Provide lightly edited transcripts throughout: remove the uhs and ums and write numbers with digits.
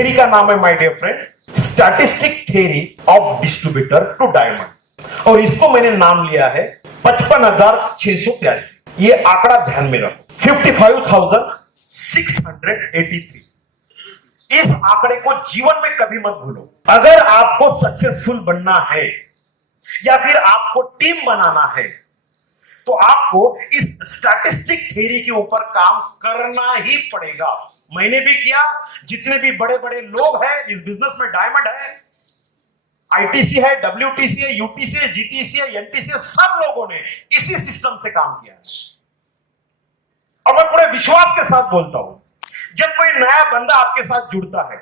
Theory का नाम है my dear friend, statistic theory of distributor to diamond, और इसको मैंने नाम लिया है 55,683। ये आंकड़ा ध्यान में रखो, 55,683। इस आंकड़े को जीवन में कभी मत भूलो। अगर आपको सक्सेसफुल बनना है या फिर आपको टीम बनाना है तो आपको इस स्टैटिस्टिक थ्योरी के ऊपर काम करना ही पड़ेगा। मैंने भी किया, जितने भी बड़े बड़े लोग हैं इस बिजनेस में, डायमंड है, आईटीसी है, डब्ल्यूटीसी है, यूटीसी है, जीटीसी है, एनटीसी है, सब लोगों ने इसी सिस्टम से काम किया है। और मैं पूरे विश्वास के साथ बोलता हूं, जब कोई नया बंदा आपके साथ जुड़ता है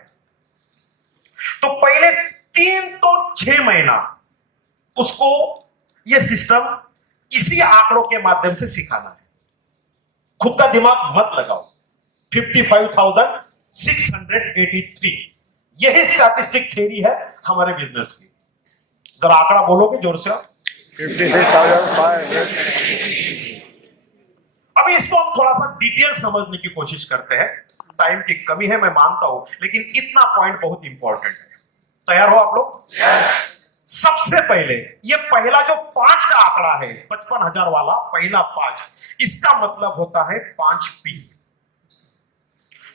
तो पहले 3 तो 6 महीना उसको यह सिस्टम इसी आंकड़ों के माध्यम से सिखाना है। खुद का दिमाग मत लगाओ। 55,683 यही स्टैटिस्टिक थ्योरी है हमारे बिजनेस की। जरा आंकड़ा बोलोगे जोर से आप? 56,560। अभी इसको हम थोड़ा सा डिटेल समझने की कोशिश करते हैं। टाइम की कमी है, मैं मानता हूं, लेकिन इतना पॉइंट बहुत इंपॉर्टेंट है। तैयार हो आप लोग? सबसे पहले ये पहला जो 5 का आंकड़ा है, 55,000 वाला पहला 5, इसका मतलब होता है 5P।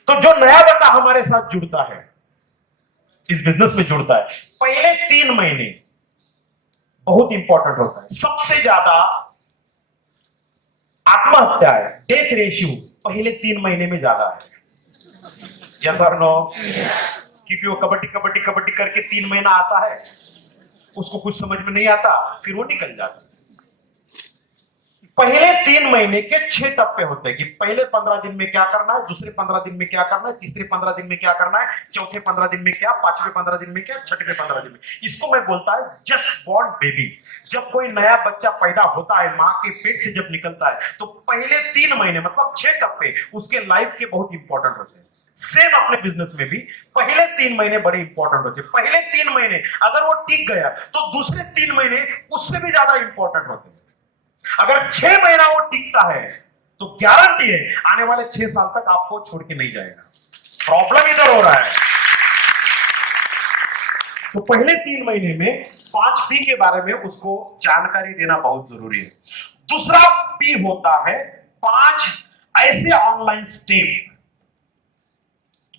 तो जो नया बंदा हमारे साथ जुड़ता है, इस बिजनेस में जुड़ता है, पहले 3 महीने बहुत इंपॉर्टेंट होता है। सबसे ज्यादा आत्महत्याएं, डेथ रेशियो पहले 3 महीने में ज्यादा है। यस और नो? क्योंकि वो कबड्डी कबड्डी कबड्डी करके 3 महीना आता है, उसको कुछ समझ में नहीं आता, फिर वो निकल जाता है। पहले 3 महीने के 6 टप्पे होते हैं कि पहले 15 दिन में क्या करना है, दूसरे 15 दिन में क्या करना है, तीसरे 15 दिन में क्या करना है, चौथे 15 दिन में क्या, पांचवें 15 दिन में क्या, छठवें 15 दिन में। इसको मैं बोलता है जस्ट बॉर्न बेबी। जब कोई नया बच्चा पैदा होता है, मां के पेट से जब निकलता है, तो पहले 3 महीने मतलब 6 टप्पे उसके लाइफ के बहुत इंपॉर्टेंट होते हैं। सेम अपने बिजनेस में भी पहले 3 महीने बड़े इंपॉर्टेंट होते हैं। पहले 3 महीने अगर वो टिक गया तो दूसरे 3 महीने उससे भी ज्यादा इंपॉर्टेंट होते हैं। अगर 6 महीना वो टिकता है तो गारंटी है आने वाले 6 साल तक आपको छोड़ के नहीं जाएगा। प्रॉब्लम इधर हो रहा है। तो पहले 3 महीने में 5P के बारे में उसको जानकारी देना बहुत जरूरी है। दूसरा P होता है 5 ऐसे ऑनलाइन स्टेप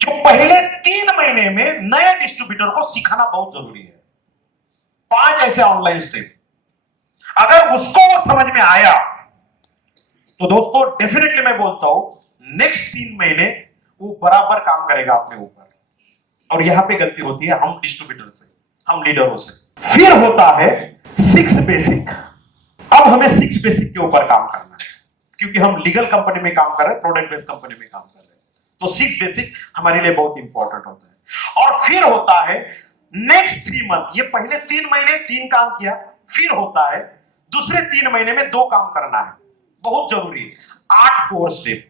जो पहले 3 महीने में नए डिस्ट्रीब्यूटर को सिखाना बहुत जरूरी है। 5 ऐसे ऑनलाइन स्टेप अगर उसको समझ में आया तो दोस्तों डेफिनेटली मैं बोलता हूं नेक्स्ट 3 महीने वो बराबर काम करेगा अपने ऊपर। और यहां पे गलती होती है हम डिस्ट्रीब्यूटर से, हम लीडरों से। फिर होता है 6 बेसिक। अब हमें 6 बेसिक के ऊपर काम करना है क्योंकि हम लीगल कंपनी में काम कर रहे हैं, प्रोडक्ट बेस्ड कंपनी में काम कर रहे हैं। तो 6 बेसिक हमारे लिए बहुत इंपॉर्टेंट होता है। और फिर होता है नेक्स्ट 3 मंथ। ये पहले 3 महीने 3 काम किया, फिर होता है दूसरे 3 महीने में 2 काम करना है, बहुत जरूरी है। 8 कोर स्टेप,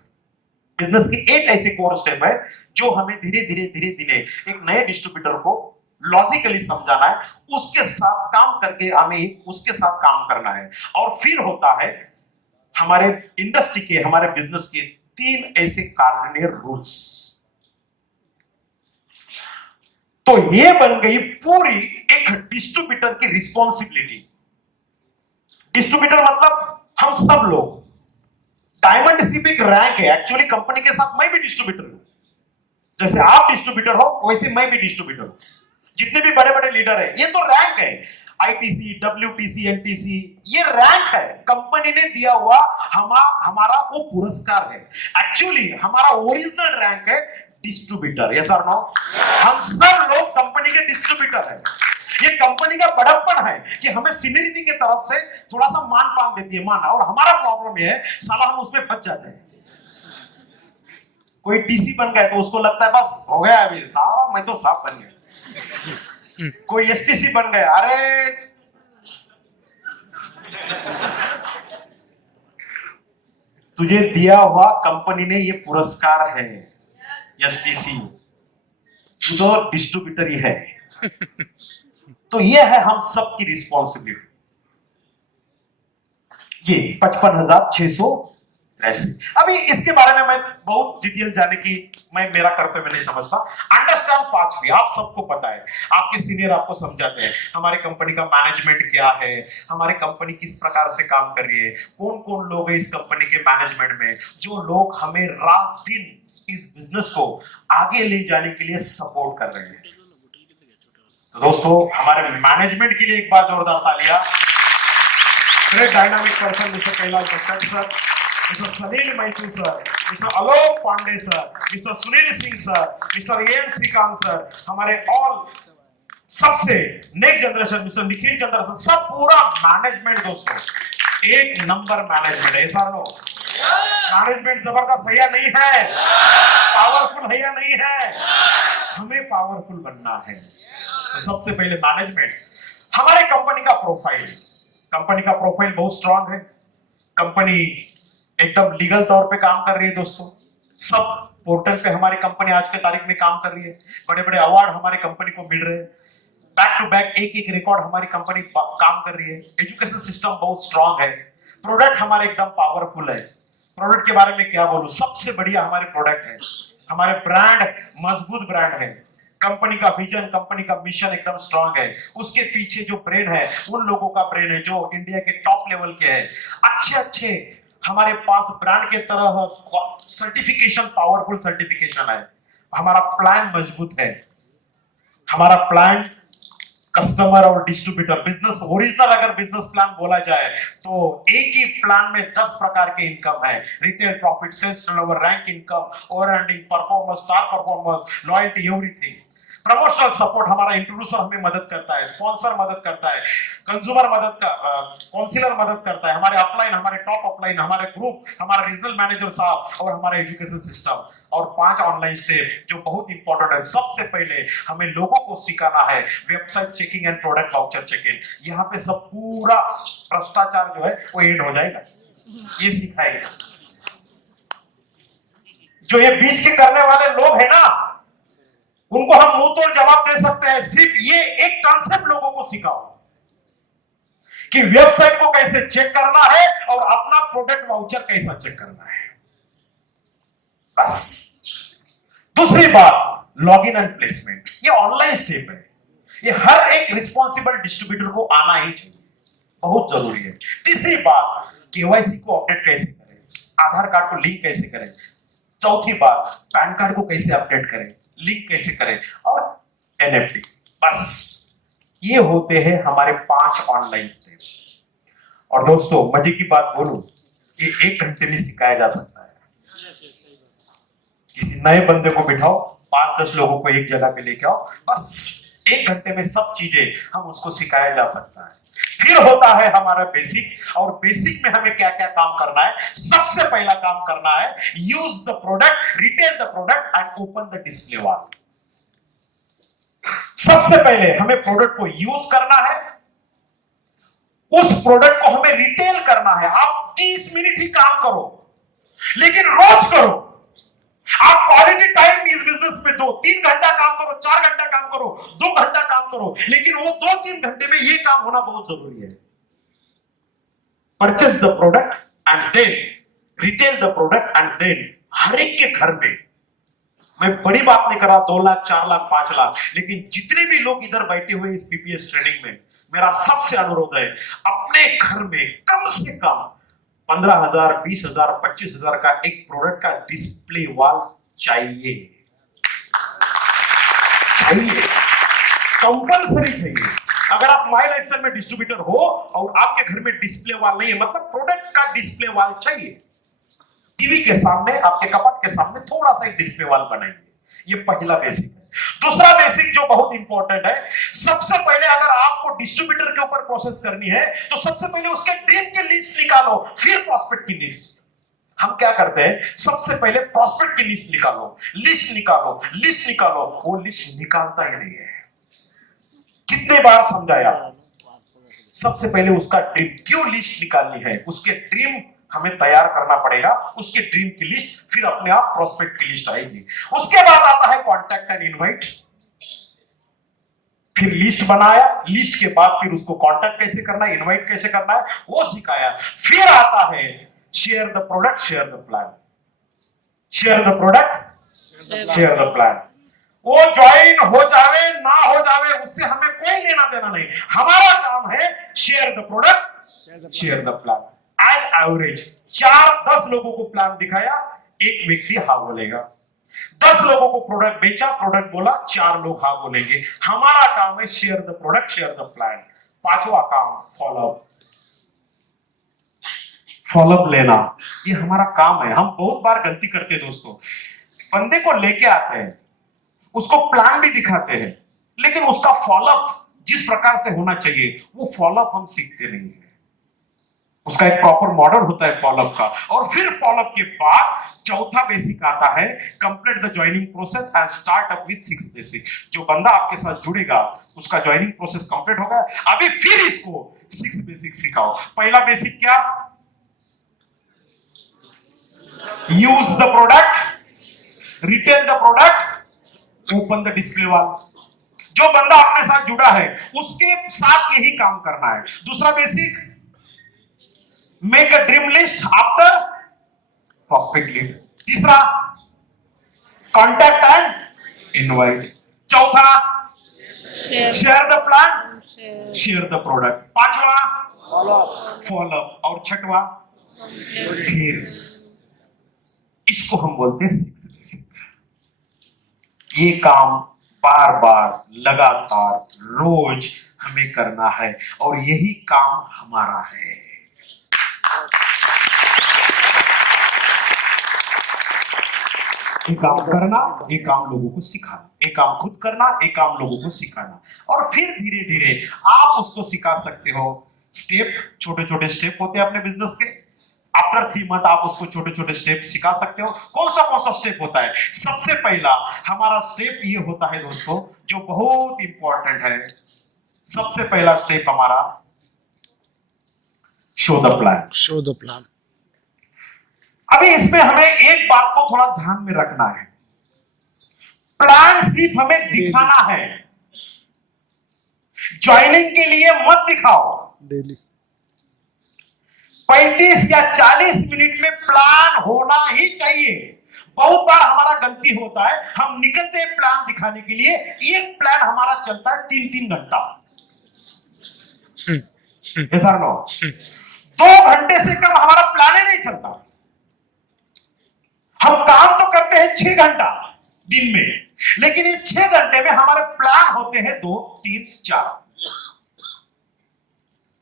बिजनेस के 8 ऐसे कोर स्टेप है जो हमें धीरे धीरे एक नए डिस्ट्रीब्यूटर को लॉजिकली समझाना है, उसके साथ काम करके हमें उसके साथ काम करना है। और फिर होता है हमारे इंडस्ट्री के, हमारे बिजनेस के 3 ऐसे कार्डिनल रूल्स। तो ये बन गई पूरी एक डिस्ट्रीब्यूटर की रिस्पॉन्सिबिलिटी। डिस्ट्रीब्यूटर मतलब हम सब लोग। डायमंड सिर्फ एक रैंक है, एक्चुअली कंपनी के साथ मैं भी डिस्ट्रीब्यूटर हूं। जैसे आप डिस्ट्रीब्यूटर हो वैसे मैं भी डिस्ट्रीब्यूटर हूं। जितने भी बड़े बड़े लीडर है, ये तो रैंक है। आईटीसी, डब्ल्यूटीसी, एनटीसी, ये रैंक है, कंपनी ने दिया हुआ हमारा वो पुरस्कार है। एक्चुअली हमारा ओरिजिनल रैंक है डिस्ट्रीब्यूटर। यस और नो? हम सब लोग कंपनी के डिस्ट्रीब्यूटर हैं। ये कंपनी का बड़प्पन है कि हमें सीनियरिटी की तरफ से थोड़ा सा मान पान देती है, माना। और हमारा प्रॉब्लम ये है, साला हम उसमें फंस जाते हैं। कोई टीसी बन गए तो उसको लगता है बस हो गया, अभी साहब मैं तो साफ बन गया। कोई एसटीसी बन गया, अरे तुझे दिया हुआ कंपनी ने ये पुरस्कार है एसटीसी, तू तो डिस्ट्रीब्यूटर ही है। तो ये है हम सबकी रिस्पॉन्सिबिलिटी। ये 55,683। अभी इसके बारे में मैं बहुत डिटेल जाने की मेरा कर्तव्य नहीं समझता। Understand understand 5P। आप सबको पता है, आपके सीनियर आपको समझाते हैं हमारी कंपनी का मैनेजमेंट क्या है, हमारी कंपनी किस प्रकार से काम कर रही है, कौन कौन लोग हैं इस कंपनी के मैनेजमेंट में, जो लोग हमें रात दिन इस बिजनेस को आगे ले जाने के लिए सपोर्ट कर रहे हैं। तो दोस्तों, हमारे मैनेजमेंट के लिए एक बार जोरदार तालियां। Great dynamic person mister Kailash Bhatt sir, mister Salil Matthew sir, mister Alok Pandey sir, mister Sunil Singh sir, mister N Srikanth sir, हमारे ऑल सबसे next generation mister Nikhil Chandra sir, सब पूरा मैनेजमेंट दोस्तों एक नंबर मैनेजमेंट है। सर नो मैनेजमेंट जबरदस्त है या नहीं है, पावरफुल है या नहीं है, हमें पावरफुल बनना है। तो सबसे पहले मैनेजमेंट, हमारे कंपनी का प्रोफाइल, कंपनी का प्रोफाइल बहुत स्ट्रांग है। कंपनी एकदम लीगल तौर पे काम कर रही है दोस्तों, सब पोर्टल पे हमारी कंपनी आज के तारीख में काम कर रही है, बड़े बड़े अवार्ड हमारी कंपनी को मिल रहे हैं, बैक टू बैक एक एक रिकॉर्ड हमारी कंपनी काम कर रही है। एजुकेशन सिस्टम बहुत स्ट्रांग है, प्रोडक्ट हमारे एकदम पावरफुल है। प्रोडक्ट के बारे में क्या बोलूं, सबसे बढ़िया हमारे प्रोडक्ट है, हमारे ब्रांड मजबूत ब्रांड है, कंपनी का विजन, कंपनी का मिशन एकदम स्ट्रांग है, उसके पीछे जो ब्रेन है उन लोगों का ब्रेन है जो इंडिया के टॉप लेवल के है। अच्छे अच्छे हमारे पास ब्रांड के तरह सर्टिफिकेशन, पावरफुल सर्टिफिकेशन है। हमारा प्लान मजबूत है, हमारा प्लान कस्टमर और डिस्ट्रीब्यूटर बिजनेस ओरिजिनल अगर बिजनेस प्लान बोला जाए तो एक ही प्लान में 10 प्रकार के इनकम है, retail profit, sales turnover, rank income, over earning, performance, star performance, loyalty, everything. Promotional support, हमारा इंट्रोड्यूसर हमें मदद करता है, स्पॉन्सर मदद करता है, कंज्यूमर मदद का काउंसिलर मदद करता है, हमारे अपलाइन, हमारे टॉप अपलाइन, हमारे ग्रुप, हमारा रीजनल मैनेजर साहब और हमारा एजुकेशन सिस्टम। और 5 ऑनलाइन स्टेप जो बहुत इंपॉर्टेंट है। सबसे पहले हमें लोगों को सिखाना है website checking and product voucher checking. यहाँ पे सब पूरा भ्रष्टाचार जो है वो एंड हो जाएगा, ये सिखाएगा। जो ये बीच के करने वाले लोग हैं ना, उनको हम मुंह तोड़ जवाब दे सकते हैं, सिर्फ ये एक कॉन्सेप्ट लोगों को सिखाओ कि वेबसाइट को कैसे चेक करना है और अपना प्रोडक्ट वाउचर कैसा चेक करना है, बस। दूसरी बात, लॉगिन एंड प्लेसमेंट, ये ऑनलाइन स्टेप है, ये हर एक रिस्पॉन्सिबल डिस्ट्रीब्यूटर को आना ही चाहिए, बहुत जरूरी है। तीसरी बात, केवाईसी को अपडेट कैसे करें, आधार कार्ड को लिंक कैसे करें। चौथी बात, पैन कार्ड को कैसे अपडेट करें, लिंक कैसे करें, और एनएफटी। बस ये होते हैं हमारे 5 ऑनलाइन स्टेप। और दोस्तों, मजे की बात बोलूं, ये 1 घंटे में सिखाया जा सकता है। किसी नए बंदे को बिठाओ, 5-10 लोगों को एक जगह पे लेके आओ, बस 1 घंटे में सब चीजें हम उसको सिखाया जा सकता है। फिर होता है हमारा बेसिक, और बेसिक में हमें क्या क्या काम करना है। सबसे पहला काम करना है, use the product, retail the product and open the display wall. सबसे पहले हमें प्रोडक्ट को यूज करना है, उस प्रोडक्ट को हमें रिटेल करना है। आप 30 मिनट ही काम करो, लेकिन रोज करो। आप क्वालिटी टाइम इस बिजनेस पे 2-3 घंटा काम करो, 4 घंटा काम करो, 2 घंटा काम करो, लेकिन वो 2-3 घंटे में ये काम होना बहुत जरूरी है। Purchase the product and then retail the product and then हर एक के घर में, मैं बड़ी बात नहीं कर रहा 2 लाख, 4 लाख, 5 लाख, लेकिन जितने भी लोग इधर बैठे हुए इस पीपीएस ट्रेनिंग में, मेरा सबसे अनुरोध है, अपने घर में कम से कम 15,000, 20,000, 25,000 का एक प्रोडक्ट का डिस्प्ले वॉल चाहिए, कंपलसरी चाहिए। अगर आप माई लाइफस्टाइल में डिस्ट्रीब्यूटर हो और आपके घर में डिस्प्ले वॉल नहीं है, मतलब प्रोडक्ट का डिस्प्ले वॉल चाहिए। टीवी के सामने, आपके कपट के सामने थोड़ा सा एक डिस्प्ले वॉल बनाइए, ये पहला बेसिक है। दूसरा बेसिक जो बहुत इंपॉर्टेंट है, सबसे पहले अगर आपको डिस्ट्रीब्यूटर के ऊपर प्रोसेस करनी है तो सबसे पहले उसके ड्रीम की लिस्ट निकालो, फिर प्रॉस्पेक्ट की लिस्ट। हम क्या करते हैं, सबसे पहले प्रॉस्पेक्ट की लिस्ट निकालो, लिस्ट निकालो, लिस्ट निकालो, वो लिस्ट निकालता ही नहीं है। कितने बार समझाया, सबसे पहले उसका ड्रीम, क्यों लिस्ट निकालनी है, उसके ड्रीम हमें तैयार करना पड़ेगा, उसके ड्रीम की लिस्ट, फिर अपने आप प्रोस्पेक्ट की लिस्ट आएगी। उसके बाद आता है कॉन्टैक्ट एंड इनवाइट, फिर लिस्ट बनाया, लिस्ट के बाद फिर उसको कॉन्टैक्ट कैसे करना है, इनवाइट कैसे करना है वो सिखाया। फिर आता है share the product, share the plan, share the product, share the plan. वो ज्वाइन हो जावे ना हो जावे उससे हमें कोई लेना देना नहीं। हमारा काम है share the product, share the plan. As average 4-10 लोगों को प्लान दिखाया, एक व्यक्ति हाँ बोलेगा। 10 लोगों को प्रोडक्ट बेचा, प्रोडक्ट बोला, 4 लोग हाँ बोलेंगे। हमारा काम है share the product, share the plan. पांचवा काम फॉलोअप, फॉलोअप लेना, ये हमारा काम है। हम बहुत बार गलती करते हैं दोस्तों, बंदे को लेके आते हैं, उसको प्लान भी दिखाते हैं, लेकिन उसका फॉलोअप जिस प्रकार से होना चाहिए वो फॉलोअप हम सीखते नहीं है। उसका एक प्रॉपर मॉडल होता है फॉलोअप का। और फिर फॉलोअप के बाद चौथा बेसिक आता है, complete the joining process and start up with 6 basic. जो बंदा आपके साथ जुड़ेगा उसका ज्वाइनिंग प्रोसेस कंप्लीट हो गया, अभी फिर इसको 6 बेसिक सिखाओ। पहला बेसिक क्या? Use the product, retail the product, open the display wall. जो बंदा अपने साथ जुड़ा है उसके साथ यही काम करना है। दूसरा basic, make a dream list after prospect lead. तीसरा, कॉन्टैक्ट एंड इनवाइट। चौथा, share the plan, share the product. पांचवा, फॉलोअप। और छठवा, फिर इसको हम बोलते हैं 6 बेसिक। ये काम बार बार लगातार रोज हमें करना है और यही काम हमारा है। एक काम करना, एक काम लोगों को सिखाना, एक काम खुद करना, एक काम लोगों को सिखाना, और फिर धीरे धीरे आप उसको सिखा सकते हो। स्टेप, छोटे छोटे स्टेप होते हैं अपने बिजनेस के। आफ्टर 3 मंथ आप उसको छोटे छोटे स्टेप सिखा सकते हो। कौन सा स्टेप होता है? सबसे पहला हमारा स्टेप ये होता है दोस्तों, जो बहुत इंपॉर्टेंट है। सबसे पहला स्टेप हमारा, show the plan. Show the plan. अभी इसमें हमें एक बात को थोड़ा ध्यान में रखना है, प्लान सिर्फ हमें दिखाना है, ज्वाइनिंग के लिए मत दिखाओ। डेली 35 या 40 मिनट में प्लान होना ही चाहिए। बहुत बार हमारा गलती होता है, हम निकलते हैं प्लान दिखाने के लिए, एक प्लान हमारा चलता है 3-3 घंटा। सर नो, 2 घंटे से कम हमारा प्लान ही नहीं चलता। हम काम तो करते हैं 6 घंटा दिन में, लेकिन ये 6 घंटे में हमारे प्लान होते हैं 2, 3, 4।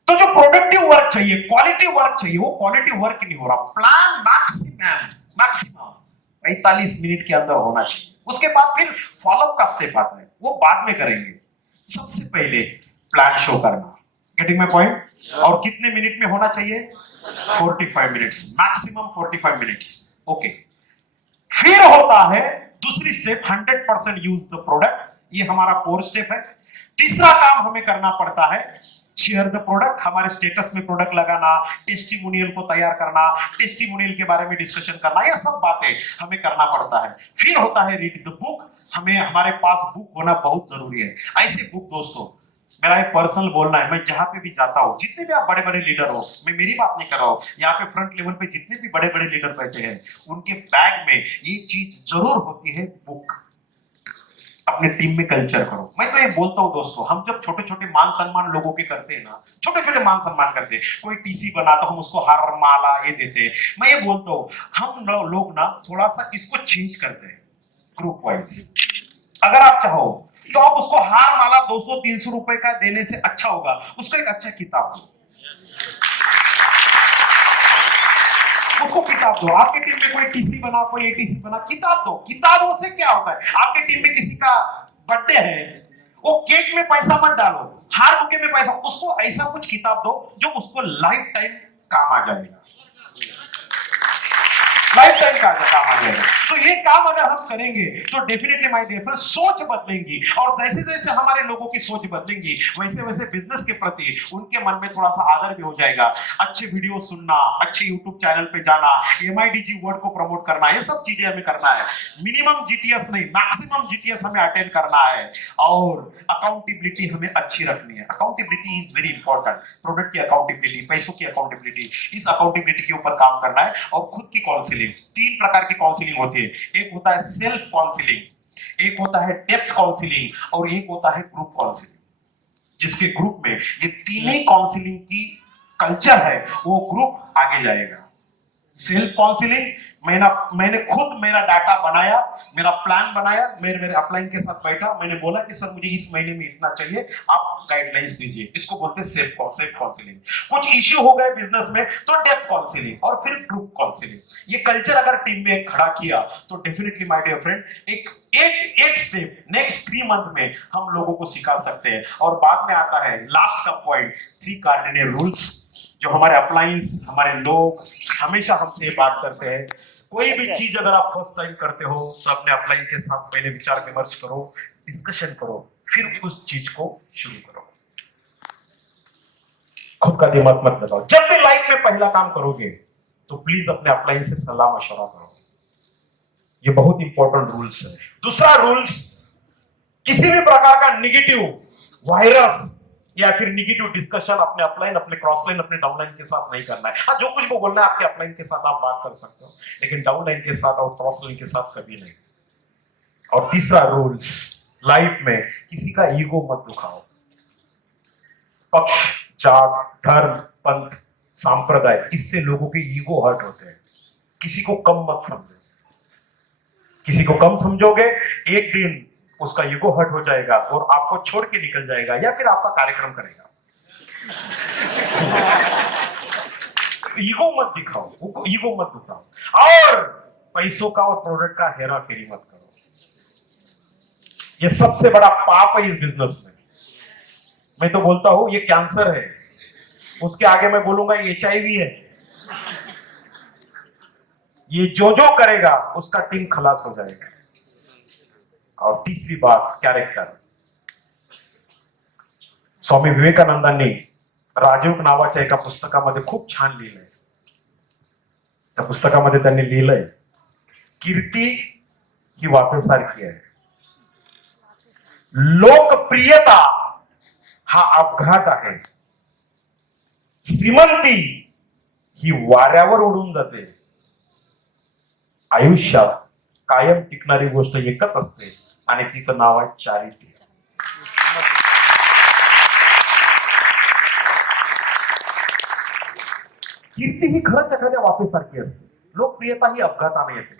तो जो प्रोडक्टिव वर्क चाहिए, क्वालिटी वर्क चाहिए, वो क्वालिटी वर्क नहीं हो रहा। प्लान मैक्सिमम 45 मिनट के अंदर होना चाहिए। उसके बाद फिर फॉलोअप का स्टेप आता है, वो बाद में करेंगे। सबसे पहले प्लान शो करना, गेटिंग माय पॉइंट? और कितने मिनट में होना चाहिए? 45 मिनट्स, मैक्सिमम 45 मिनट्स। ओके, फिर होता है दूसरी स्टेप, 100% यूज द प्रोडक्ट। ये हमारा कोर स्टेप है। तीसरा काम हमें करना पड़ता है, शेयर द प्रोडक्ट। हमारे स्टेटस में प्रोडक्ट लगाना, टेस्टिमोनियल को तैयार करना, टेस्टिमोनियल के बारे में डिस्कशन करना, ये सब बातें हमें करना पड़ता है। फिर होता है रीड द बुक। हमें, हमारे पास बुक होना बहुत जरूरी है। ऐसे बुक दोस्तों, मेरा एक पर्सनल बोलना है, मैं जहां पे भी जाता हूं, जितने भी आप बड़े बड़े लीडर हो, मैं मेरी बात नहीं कर रहा हूं, यहाँ पे फ्रंट लेवल पे जितने भी बड़े बड़े लीडर बैठे हैं, उनके बैग में ये चीज जरूर होती है, बुक। अपने टीम में कल्चर करो। मैं तो ये बोलता हूँ दोस्तों, हम जब छोटे छोटे मान सम्मान लोगों के करते हैं ना, छोटे छोटे मान सम्मान करते हैं, कोई टीसी बना तो हम उसको हार माला ये देते हैं। मैं ये बोलता हूँ, हम लोग ना थोड़ा सा इसको चेंज करते हैं ग्रुप वाइज। अगर आप चाहो तो आप उसको हार माला 200-300 रुपए का देने से अच्छा होगा उसको एक अच्छा किताब दो, उसको किताब दो। आपके टीम में कोई टीसी बना, कोई एटीसी बना, किताब दो। किताबों से क्या होता है, आपके टीम में किसी का बर्थडे है, वो केक में पैसा मत डालो, हार बुके में पैसा, उसको ऐसा कुछ किताब दो जो उसको लाइफ टाइम काम आ जाएगा, लाइफ टाइम का काम आ जाएगा। तो ये काम अगर हम करेंगे तो डेफिनेटली माय डियर फ्रेंड्स सोच बदलेंगी, और जैसे जैसे हमारे लोगों की सोच बदलेंगी वैसे वैसे बिजनेस के प्रति उनके मन में थोड़ा सा आदर भी हो जाएगा। अच्छे वीडियो सुनना, अच्छे यूट्यूब चैनल पे जाना, MIDG वर्ड को प्रमोट करना, ये सब चीजें हमें करना है। मिनिमम GTS नहीं, मैक्सिमम GTS हमें अटेंड करना है, और अकाउंटेबिलिटी हमें अच्छी रखनी है। Accountability is very important. Product की अकाउंटेबिलिटी, पैसों की अकाउंटेबिलिटी, इस अकाउंटेबिलिटी के ऊपर काम करना है। और खुद की काउंसलिंग, 3 प्रकार की काउंसलिंग होती है। एक होता है सेल्फ काउंसलिंग, एक होता है डेप्थ काउंसलिंग और एक होता है ग्रुप काउंसलिंग, जिसके ग्रुप में ये तीनों काउंसलिंग की कल्चर है, वो ग्रुप आगे जाएगा। सेल्फ काउंसलिंग, मैंने खुद मेरा डाटा बनाया, मेरा प्लान बनाया, मेरे अपलाइन के साथ बैठा, मैंने बोला कि सर मुझे इस महीने में इतना चाहिए, आप गाइडलाइंस दीजिए। इसको बोलते हैं सेल्फ काउंसलिंग। कुछ इश्यू हो गए बिजनेस में तो डेप्थ काउंसलिंग और फिर ग्रुप काउंसलिंग। ये कल्चर अगर टीम में खड़ा किया तो डेफिनेटली माय डियर फ्रेंड एक स्टेप नेक्स्ट 3 मंथ में हम लोगों को सिखा सकते हैं। और बाद में आता है लास्ट का पॉइंट, 3 कार्डिनल रूल्स, जो हमारे अप्लायंस, हमारे लोग हमेशा हमसे ये बात करते हैं। कोई भी चीज अगर आप फर्स्ट टाइम करते हो तो अपने अपलाइन के साथ पहले विचार विमर्श करो, डिस्कशन करो, फिर उस चीज को शुरू करो। खुद का दिमाग मत लगाओ। जब भी लाइफ में पहला काम करोगे तो प्लीज अपने अपलाइन से सलाह मशवरा करो। ये बहुत इंपॉर्टेंट रूल्स है। दूसरा रूल्स, किसी भी प्रकार का नेगेटिव वायरस या फिर नेगेटिव डिस्कशन अपने अपलाइन, अपने क्रॉसलाइन, अपने डाउनलाइन के साथ नहीं करना है। हाँ, जो कुछ वो बोलना है आपके अपलाइन के साथ आप बात कर सकते हो, लेकिन डाउनलाइन के साथ और क्रॉसलाइन के साथ कभी नहीं। और तीसरा रूल्स, लाइफ में किसी का ईगो मत दुखाओ। पक्ष, जात, धर्म, पंथ, सांप्रदाय, इससे लोगों के ईगो हर्ट होते हैं। किसी को कम मत समझो। किसी को कम समझोगे, एक दिन उसका ईगो हर्ट हो जाएगा और आपको छोड़ के निकल जाएगा या फिर आपका कार्यक्रम करेगा। ईगो मत दिखाओ, ईगो मत दिखाओ। और पैसों का और प्रोडक्ट का हेरा फेरी मत करो। ये सबसे बड़ा पाप है इस बिजनेस में। मैं तो बोलता हूं ये कैंसर है, उसके आगे मैं बोलूंगा ये HIV है। ये जो करेगा उसका टीम खलास हो जाएगा। और तीसरी बात, कैरेक्टर। स्वामी विवेकानंदांनी राजीव नावाच्या एका पुस्तकामध्ये खूप छान लिहिलंय। त्या पुस्तकामध्ये त्यांनी लिहिलंय, कीर्ती ही वाफेसारखी आहे, लोकप्रियता हा अपघात आहे, श्रीमंती ही वाऱ्यावर उडून जाते, आयुष्यात कायम टिकणारी गोष्ट एकच असते आणि तिचं नाव आहे चारित्र्य। कीर्ती ही खरंच एखाद्या वाफेसारखी असते, लोकप्रियता ही अपघाताने येते,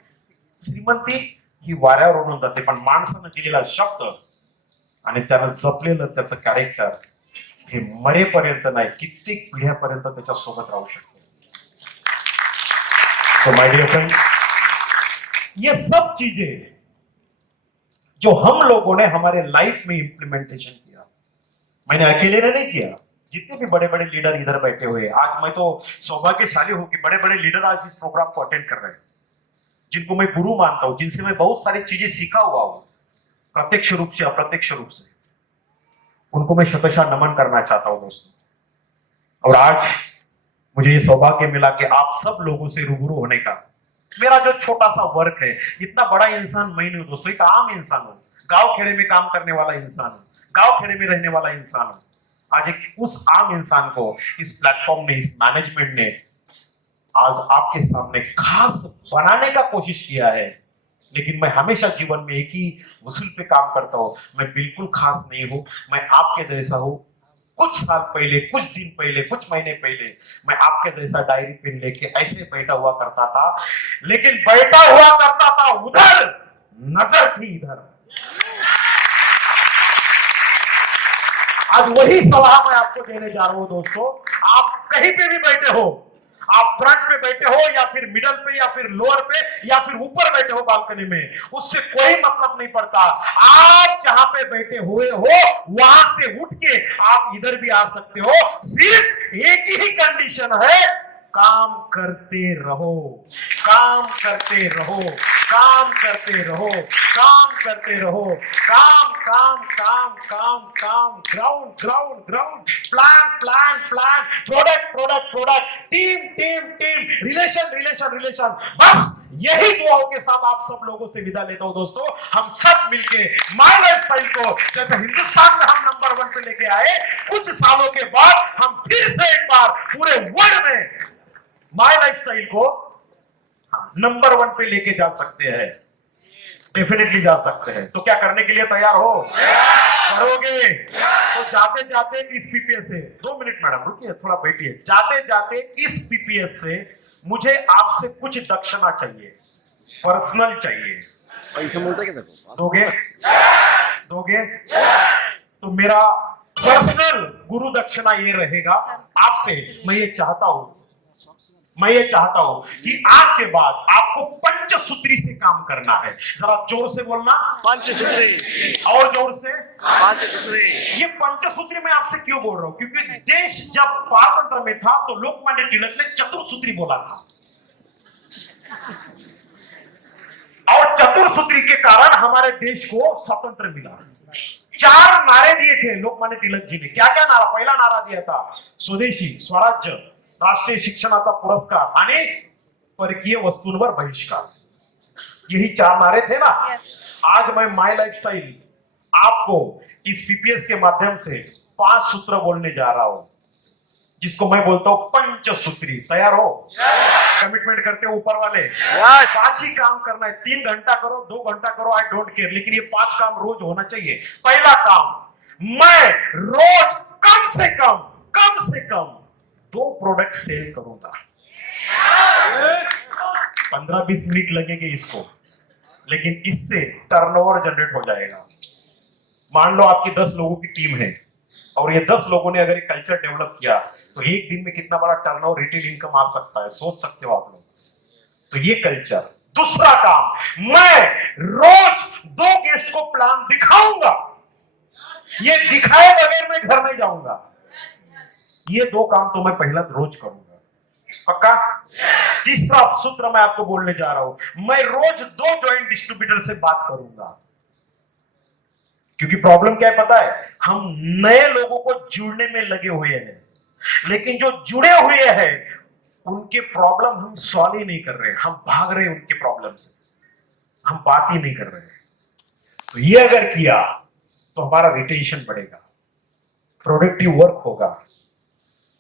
श्रीमंती ही वाऱ्यावर उडून जाते, पण माणसानं केलेला शब्द आणि त्यानं जपलेलं त्याचं कॅरेक्टर हे मरेपर्यंत नाही, कित्येक पिढ्यापर्यंत त्याच्या सोबत राहू शकते। सो माय डियर फ्रेंड, ये सब चीजें जो हम लोगों ने हमारे लाइफ में इंप्लीमेंटेशन किया, मैंने अकेले ने नहीं किया, जितने भी बड़े बड़े लीडर इधर बैठे हुए, आज मैं तो सौभाग्यशाली हूं कि बड़े बड़े लीडर आज इस प्रोग्राम को अटेंड कर रहे हैं, जिनको मैं गुरु मानता हूं, जिनसे मैं बहुत सारी चीजें सीखा हुआ हूं, प्रत्यक्ष रूप से अप्रत्यक्ष रूप से। उनको मैं शतशः नमन करना चाहता हूं दोस्तों। और आज मुझे ये सौभाग्य मिला कि आप सब लोगों से रूबरू होने का। मेरा जो छोटा सा वर्क है, इतना बड़ा इंसान मैं नहीं हूं दोस्तों, एक आम इंसान हूं, गांव खेड़े में काम करने वाला इंसान हूं, गांव खेड़े में रहने वाला इंसान हूं। आज एक उस आम इंसान को इस प्लेटफॉर्म ने, इस मैनेजमेंट ने आज आपके सामने खास बनाने का कोशिश किया है। लेकिन मैं हमेशा जीवन में एक ही उसूल पे काम करता हूं, मैं बिल्कुल खास नहीं हूं, मैं आपके जैसा हूं। कुछ साल पहले, कुछ दिन पहले, कुछ महीने पहले मैं आपके जैसा डायरी पेन लेके ऐसे बैठा हुआ करता था, लेकिन बैठा हुआ करता था उधर, नजर थी इधर। आज वही सलाह मैं आपको देने जा रहा हूं दोस्तों। आप कहीं पे भी बैठे हो, आप फ्रंट पे बैठे हो या फिर मिडल पे या फिर लोअर पे या फिर ऊपर बैठे हो बालकनी में, उससे कोई मतलब नहीं पड़ता। आप जहां पे बैठे हुए हो वहां से उठ के आप इधर भी आ सकते हो। सिर्फ एक ही कंडीशन है, काम करते रहो, काम करते रहो, काम करते रहो, काम करते रहो, काम काम काम काम काम, ground ground ground, plan plan plan, product product product, team team team, relation relation relation. बस यही दुआओं के साथ आप सब लोगों से विदा लेता हूं दोस्तों। हम सब मिलके माय लाइफस्टाइल को जैसे हिंदुस्तान में हम नंबर 1 पे लेके आए, कुछ सालों के बाद हम फिर से एक बार पूरे वर्ल्ड में माय लाइफस्टाइल को नंबर 1 पे लेके जा सकते हैं। डेफिनेटली जा सकते हैं। तो क्या करने के लिए तैयार हो? करोगे? तो जाते जाते इस पीपीएस से 2 मिनट मैडम रुकिए, थोड़ा बैठिए। जाते जाते इस पीपीएस से मुझे आपसे कुछ दक्षिणा चाहिए, पर्सनल चाहिए। पैसा मिलता है क्या तेरे को? दोगे? दोगे? तो मेरा पर्सनल गुरु दक्षिणा ये रहेगा आपसे। मैं ये चाहता हूं कि आज के बाद आपको पंचसूत्री से काम करना है। जरा जोर से बोलना, पंचसूत्री। और जोर से। पंचसूत्री। ये पंचसूत्री मैं आपसे क्यों बोल रहा हूं? क्योंकि देश जब पारतंत्र में था तो लोकमान्य तिलक ने चतुर्सूत्री बोला था, और चतुर्सूत्री के कारण हमारे देश को स्वतंत्र मिला। 4 नारे दिए थे लोकमान्य तिलक जी ने। क्या क्या नारा? पहिला नारा दिया था स्वदेशी, स्वराज्य, राष्ट्रीय शिक्षणाचा पुरस्कार आणि परकीय वस्तूंवर बहिष्कार। यही 4 नारे थे ना। आज मैं माय लाइफस्टाइल आपको इस पीपीएस के माध्यम से 5 सूत्र बोलने जा रहा हूं, जिसको मैं बोलता हूं पंचसूत्री। तैयार हो? कमिटमेंट करते हो ऊपर वाले? 5 ही काम करना है। 3 घंटा करो, 2 घंटा करो, आई डोंट केयर, लेकिन ये 5 काम रोज होना चाहिए। पहला काम, मैं रोज कम से कम 2 प्रोडक्ट सेल करूंगा। 15-20 मिनट लगेंगे इसको, लेकिन इससे टर्नओवर जनरेट हो जाएगा। मान लो आपकी 10 लोगों की टीम है और ये 10 लोगों ने अगर एक कल्चर डेवलप किया तो एक दिन में कितना बड़ा टर्नओवर रिटेल इनकम आ सकता है, सोच सकते हो आप लोग। तो ये कल्चर। दूसरा काम, मैं रोज 2 गेस्ट को प्लान दिखाऊंगा। ये दिखाए बगैर मैं घर नहीं जाऊंगा। ये 2 काम तो मैं पहला रोज करूंगा, पक्का? तीसरा सूत्र मैं आपको बोलने जा रहा हूं, मैं रोज 2 जॉइंट डिस्ट्रीब्यूटर से बात करूंगा। क्योंकि प्रॉब्लम क्या है पता है? हम नए लोगों को जुड़ने में लगे हुए हैं, लेकिन जो जुड़े हुए हैं उनके प्रॉब्लम हम सॉल्व ही नहीं कर रहे। हम भाग रहे हैं उनके प्रॉब्लम से, हम बात ही नहीं कर रहे। तो ये अगर किया तो हमारा रिटेंशन बढ़ेगा, प्रोडक्टिव वर्क होगा।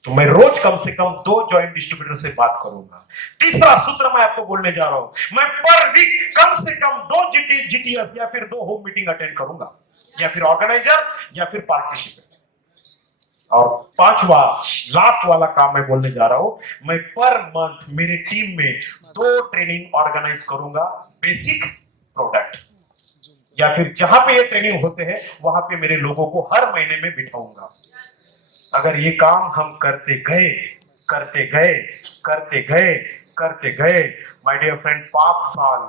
तो मैं रोज कम से कम 2 जॉइंट डिस्ट्रीब्यूटर से बात करूंगा। तीसरा सूत्र मैं आपको बोलने जा रहा हूं, मैं पर वीक कम से कम 2 जीटीएस या फिर 2 होम मीटिंग अटेंड करूंगा, या फिर ऑर्गेनाइजर या फिर पार्टिसिपेंट। और 5वां लास्ट वाला काम मैं बोलने जा रहा हूं, मैं पर मंथ मेरे टीम में 2 ट्रेनिंग ऑर्गेनाइज करूंगा, बेसिक, प्रोडक्ट, या फिर जहां पे ये ट्रेनिंग होते हैं वहां पे मेरे लोगों को हर महीने में बिठाऊंगा। अगर ये काम हम करते गए माय डियर फ्रेंड, 5 साल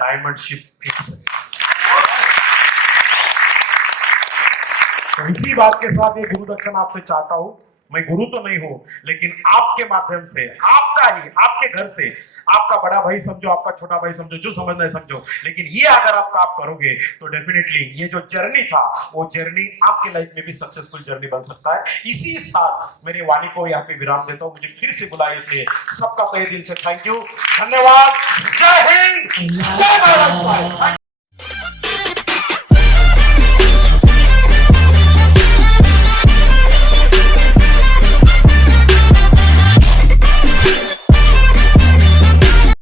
डायमंड शिप फिक्स है। तो इसी बात के साथ ये गुरु दक्षिणा आपसे चाहता हूं। मैं गुरु तो नहीं हूं, लेकिन आपके माध्यम से, आपके घर से, आपका बड़ा भाई समझो, आपका छोटा भाई समझो, जो समझना है समझो, लेकिन ये अगर आप काम करोगे तो डेफिनेटली ये जो जर्नी था वो जर्नी आपके लाइफ में भी सक्सेसफुल जर्नी बन सकता है। इसी साथ मेरे वाणी को यहाँ पे विराम देता हूँ। मुझे फिर से बुलाए इसलिए सबका तहे दिल से थैंक यू, धन्यवाद। जय हिंद, जय भारत।